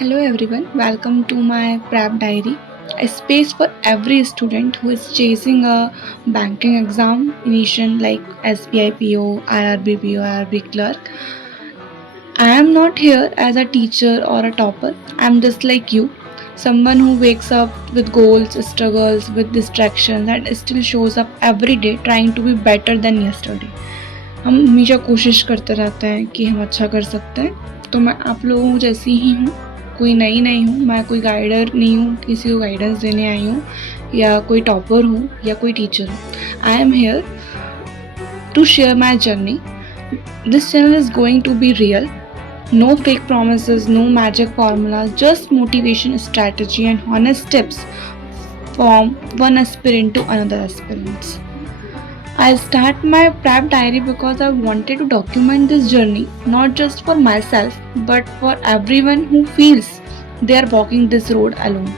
Hello everyone, welcome to my Prep Diary, a space for every student who is chasing a banking examination like SBI PO, IRB PO, IRB clerk. I am not here as a teacher or a topper. I am just like you, someone who wakes up with goals, struggles with distractions and still shows up every day trying to be better than yesterday. हम हमेशा कोशिश करते रहते हैं कि हम अच्छा कर सकते हैं, तो मैं आप लोगों जैसी ही हूँ, कोई नई नहीं हूँ, मैं कोई गाइडर नहीं हूँ, किसी को गाइडेंस देने आई हूँ या कोई टॉपर हूँ या कोई टीचर हूँ. I am here to share my journey. This channel is going to be real. No fake promises, no magic formulas, just motivation, strategy, and honest tips from one aspirant to another aspirant. I start my prep diary because I wanted to document this journey not just for myself but for everyone who feels they are walking this road alone.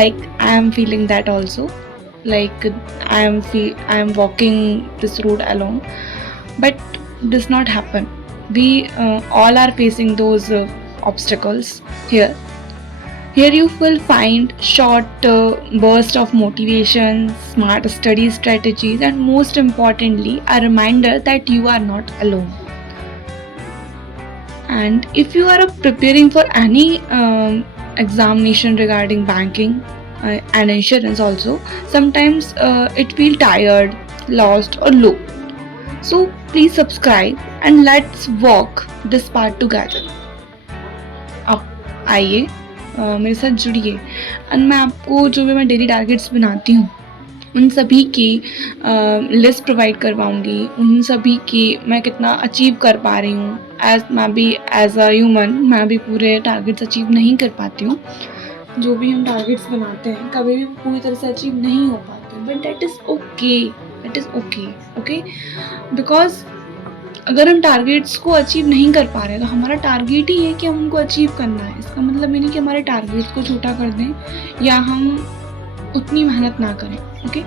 Like I am feeling that also. Like I am walking this road alone. But does not happen. We all are facing those obstacles here. Here you will find short burst of motivation, smart study strategies, and most importantly, a reminder that you are not alone. And if you are preparing for any examination regarding banking and insurance also, sometimes it feel tired, lost or low. So please subscribe and let's walk this path together. अब आइए मेरे साथ जुड़िए और मैं आपको जो भी मैं डेली टारगेट्स बनाती हूँ उन सभी की लिस्ट प्रोवाइड करवाऊँगी. उन सभी की मैं कितना अचीव कर पा रही हूँ. मैं भी एज अ ह्यूमन मैं भी पूरे टारगेट्स अचीव नहीं कर पाती हूँ. जो भी हम टारगेट्स बनाते हैं कभी भी पूरी तरह से अचीव नहीं हो पाते, but that is okay. Because अगर हम टारगेट्स को अचीव नहीं कर पा रहे तो हमारा टारगेट ही है कि हम उनको अचीव करना है. इसका मतलब ये नहीं कि हमारे टारगेट्स को छोटा कर दें या हम उतनी मेहनत ना करें. ओके,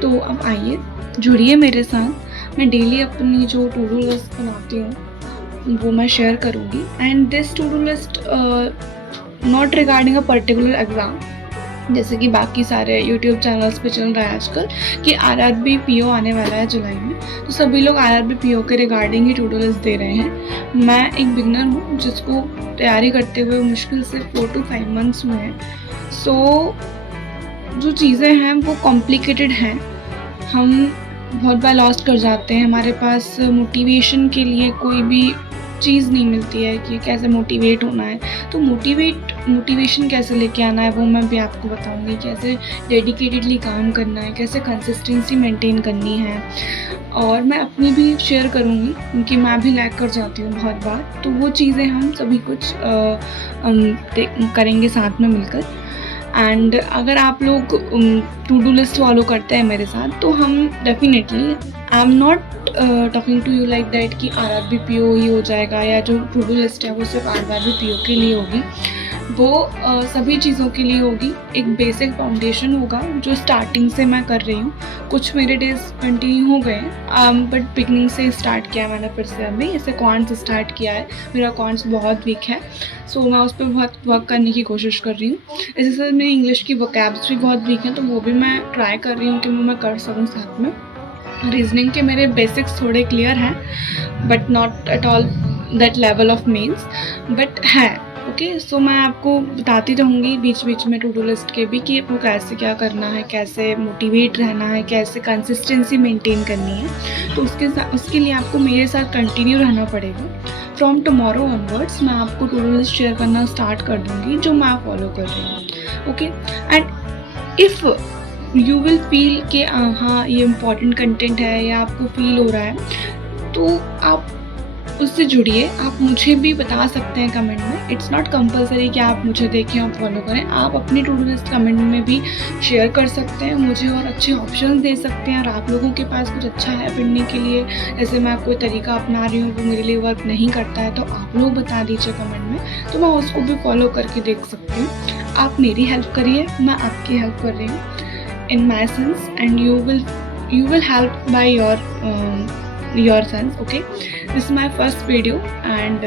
तो अब आइए जुड़िए मेरे साथ. मैं डेली अपनी जो टू डू लिस्ट बनाती हूँ वो मैं शेयर करूँगी. And this to do list not regarding a particular exam, जैसे कि बाकी सारे यूट्यूब चैनल्स पे चल रहा है आजकल कि आरआरबी पीओ आने वाला है जुलाई में, तो सभी लोग आरआरबी पीओ के रिगार्डिंग ही टू डू लिस्ट दे रहे हैं. मैं एक बिगनर हूँ जिसको तैयारी करते हुए मुश्किल से 4 to 5 मंथ्स हुए हैं. सो जो चीज़ें हैं वो कॉम्प्लिकेटेड हैं. हम बहुत बार लॉस्ट कर जाते हैं. हमारे पास मोटिवेशन के लिए कोई भी चीज़ नहीं मिलती है कि कैसे मोटिवेट होना है. तो मोटिवेशन कैसे लेके आना है वो मैं भी आपको बताऊंगी. कैसे डेडिकेटेडली काम करना है, कैसे कंसिस्टेंसी मेंटेन करनी है. और मैं अपनी भी शेयर करूंगी क्योंकि मैं भी लैग कर जाती हूँ बहुत बार. तो वो चीज़ें हम सभी कुछ करेंगे साथ में मिलकर. एंड अगर आप लोग टू डू लिस्ट फॉलो करते हैं मेरे साथ तो हम definitely, I am not talking to you like that कि आरआरबी पीओ ही हो जाएगा या जो टू डू लिस्ट है वो सिर्फ आरआरबी पीओ के लिए होगी. वो सभी चीज़ों के लिए होगी. एक बेसिक फाउंडेशन होगा जो स्टार्टिंग से मैं कर रही हूँ. कुछ मेरे डेज कंटिन्यू हो गए हैं बट बिगनिंग से स्टार्ट किया मैंने फिर से. अभी इसे क्वांट्स स्टार्ट किया है. मेरा क्वांट्स बहुत वीक है, सो मैं उस पर बहुत वर्क करने की कोशिश कर रही हूँ. इसी से मेरी इंग्लिश की वोकैब्स भी बहुत वीक हैं, तो वो भी मैं ट्राई कर रही हूँ कि मैं कर सकूँ साथ में. रीजनिंग के मेरे बेसिक्स थोड़े क्लियर हैं but not at all that level of mains, but है. ओके, सो मैं आपको बताती रहूँगी बीच बीच में टू डू लिस्ट के भी कि आपको कैसे क्या करना है, कैसे मोटिवेट रहना है, कैसे कंसिस्टेंसी मेंटेन करनी है. तो उसके लिए आपको मेरे साथ कंटिन्यू रहना पड़ेगा. फ्रॉम टुमारो ऑनवर्ड्स मैं आपको टू डू लिस्ट शेयर करना स्टार्ट कर दूँगी जो मैं फॉलो कर रही हूँ. Okay, and if you will feel कि हाँ ये इम्पॉर्टेंट कंटेंट है या आपको फील हो रहा है तो आप उससे जुड़िए. आप मुझे भी बता सकते हैं कमेंट में. इट्स नॉट कंपलसरी कि आप मुझे देखें और फॉलो करें. आप अपनी टू डू लिस्ट कमेंट में भी शेयर कर सकते हैं मुझे और अच्छे ऑप्शन दे सकते हैं. और आप लोगों के पास कुछ अच्छा है पढ़ने के लिए, जैसे मैं कोई तरीका अपना रही हूँ वो मेरे लिए वर्क नहीं करता है, तो आप लोग बता दीजिए कमेंट में, तो मैं उसको भी फॉलो करके देख सकती हूँ. आप मेरी हेल्प करिए, मैं आपकी हेल्प कर रही हूँ in my sense, and you will help by your sense. Okay, this is my first video and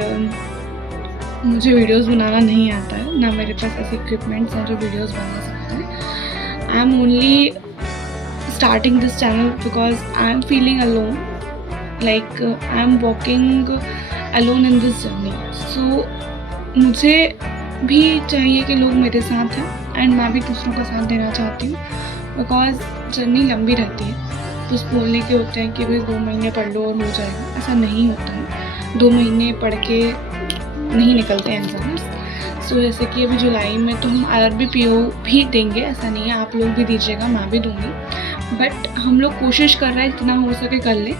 मुझे वीडियोस बनाना नहीं आता है, ना मेरे पास ऐसे इक्विपमेंट्स हैं जो वीडियोस बना सकते हैं। I am only starting this channel because I am feeling alone, like I am walking alone in this journey. So मुझे भी चाहिए कि लोग मेरे साथ हैं एंड मैं भी दूसरों का साथ देना चाहती हूँ, बिकॉज जर्नी लंबी रहती है। कुछ बोलने के होते हैं कि भाई 2 महीने पढ़ लो और हो जाएगा, ऐसा नहीं होता है। 2 महीने पढ़ के नहीं निकलते हैं एग्ज़ाम्स। सो जैसे कि अभी जुलाई में तो हम आरआरबी पीओ भी देंगे, ऐसा नहीं है, आप लोग भी दीजिएगा, मैं भी दूँगी। बट हम लोग कोशिश कर रहे हैं जितना हो सके कर लें।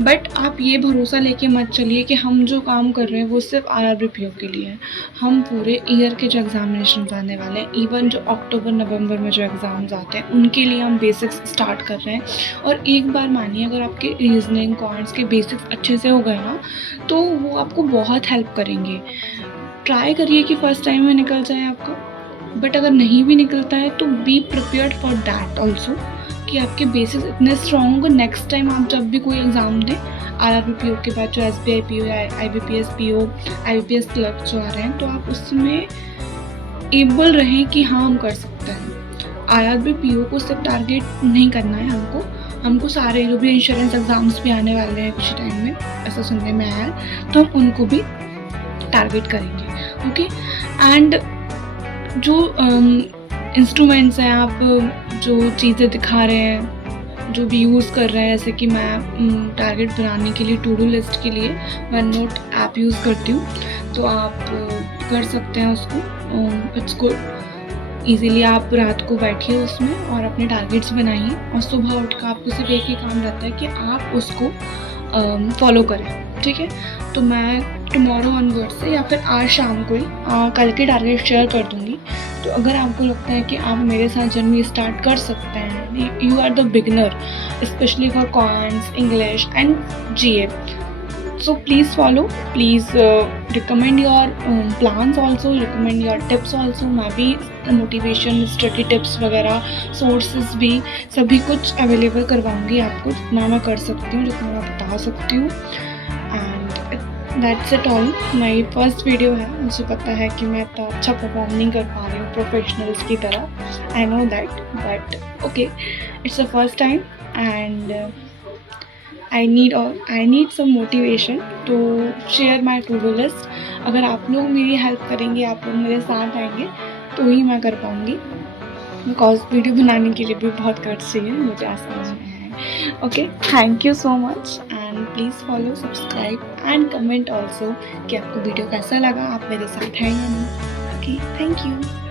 बट आप ये भरोसा लेके मत चलिए कि हम जो काम कर रहे हैं वो सिर्फ आरआरबी पीओ के लिए है। हम पूरे ईयर के जो एग्जामिनेशन आने वाले हैं, इवन जो अक्टूबर नवंबर में जो एग्ज़ाम्स आते हैं उनके लिए हम बेसिक्स स्टार्ट कर रहे हैं। और एक बार मानिए अगर आपके रीजनिंग क्वांट्स के बेसिक्स अच्छे से हो गए ना, तो वो आपको बहुत हेल्प करेंगे। ट्राई करिए कि फर्स्ट टाइम में निकल जाए आपका, बट अगर नहीं भी निकलता है तो be prepared for that also, कि आपके बेसिक्स इतने स्ट्रॉन्ग होंगे नेक्स्ट टाइम आप जब भी कोई एग्ज़ाम दें, आरआरबी पीओ के बाद जो एसबीआई पीओ या आईबीपीएस पीओ, आईबीपीएस क्लर्क जो आ रहे हैं, तो आप उसमें एबल रहें कि हाँ हम कर सकते हैं। आरआरबी पीओ को सिर्फ टारगेट नहीं करना है हमको सारे जो भी इंश्योरेंस एग्ज़ाम्स भी आने वाले हैं कुछ टाइम में, ऐसा सुनने में आया है, तो हम उनको भी टारगेट करेंगे। ओके, एंड जो इंस्ट्रूमेंट्स हैं, आप जो चीज़ें दिखा रहे हैं, जो भी यूज़ कर रहे हैं, जैसे कि मैं टारगेट बनाने के लिए टू डू लिस्ट के लिए वन नोट ऐप यूज़ करती हूँ, तो आप कर सकते हैं उसको। It's good. ईज़िली आप रात को बैठिए उसमें और अपने टारगेट्स बनाइए, और सुबह उठ कर आपको सिर्फ एक ही काम रहता है कि आप उसको फॉलो करें, ठीक है। तो मैं टुमारो ऑनवर्ड से या फिर आज शाम को ही कल के टारगेट शेयर कर दूँगी। तो अगर आपको लगता है कि आप मेरे साथ जर्नी स्टार्ट कर सकते हैं, you are the beginner specially for quants, English and GA, so please follow, please recommend your plans also, recommend your tips also। मैं भी मोटिवेशन स्टडी टिप्स वगैरह सोर्सेज भी सभी कुछ अवेलेबल करवाऊँगी आपको, जितना मैं कर सकती हूँ, जितना मैं बता सकती हूँ। And that's it all. मेरी फर्स्ट वीडियो है, मुझे पता है कि मैं इतना अच्छा परफॉर्म नहीं कर पा रही हूँ प्रोफेशनल्स की तरह, I know that, but okay, it's the first time and I need some motivation to share my to-do list। अगर आप लोग मेरी हेल्प करेंगे, आप लोग मेरे साथ आएंगे, तो ही मैं कर पाऊँगी, बिकॉज वीडियो बनाने के लिए भी बहुत guts चाहिए, मुझे आज समझ में आया है। Okay, thank you so much and please follow, subscribe and comment also कि आपको वीडियो कैसा लगा, आप मेरे साथ हैं या नहीं। Okay, thank you.